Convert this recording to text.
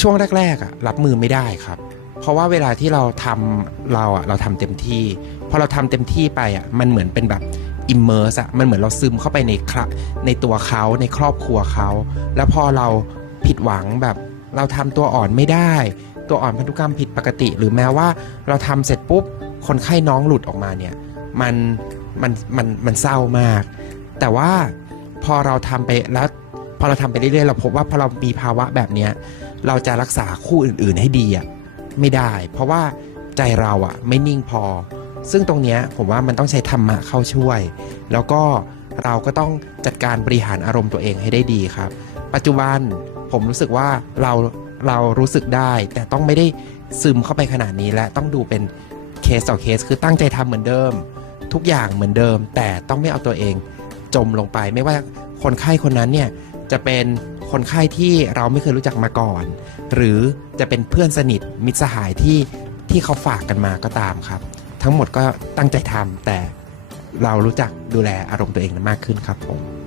ช่วงแรกๆอะรับมือไม่ได้ครับ เพราะว่าเวลาที่เราทำเราอะเราทำเต็มที่พอเราทำเต็มที่ไปอะมันเหมือนเป็นแบบอิมเมอร์สอะมันเหมือนเราซึมเข้าไปในคระในตัวเขาในครอบครัวเขา แล้วพอเราผิดหวังแบบเราทำตัวอ่อนไม่ได้ ตัวอ่อนพันธุกรรมผิดปกติ หรือแม้ว่าเราทำเสร็จปุ๊บคนไข้น้องหลุดออกมาเนี่ยมันมันมันมันเศร้ามาก แต่ว่าพอเราทำไปแล้ว พอเราทำไปเรื่อยๆเราพบว่าพอเรามีภาวะแบบเนี้ยเราจะรักษาคู่อื่นๆให้ดีอะไม่ได้ เพราะว่าใจเราอะไม่นิ่งพอ ซึ่งตรงเนี้ยผมว่ามันต้องใช้ธรรมะเข้าช่วย แล้วก็เราก็ต้องจัดการบริหารอารมณ์ตัวเองให้ได้ดีครับ ปัจจุบันผมรู้สึกว่าเราเรารู้สึกได้ แต่ต้องไม่ได้ซึมเข้าไปขนาดนี้และต้องดูเป็นเคสต่อเคสคือตั้งใจทำเหมือนเดิม ทุกอย่างเหมือนเดิม แต่ต้องไม่เอาตัวเองจมลงไปไม่ว่าคนไข้คนนั้นเนี่ย จะเป็นคนไข้ที่เราไม่เคยรู้จักมาก่อน หรือจะเป็นเพื่อนสนิทมิตรสหายที่ที่เขาฝากกันมาก็ตามครับ ทั้งหมดก็ตั้งใจทำแต่เรารู้จักดูแลอารมณ์ตัวเองมากขึ้นครับผม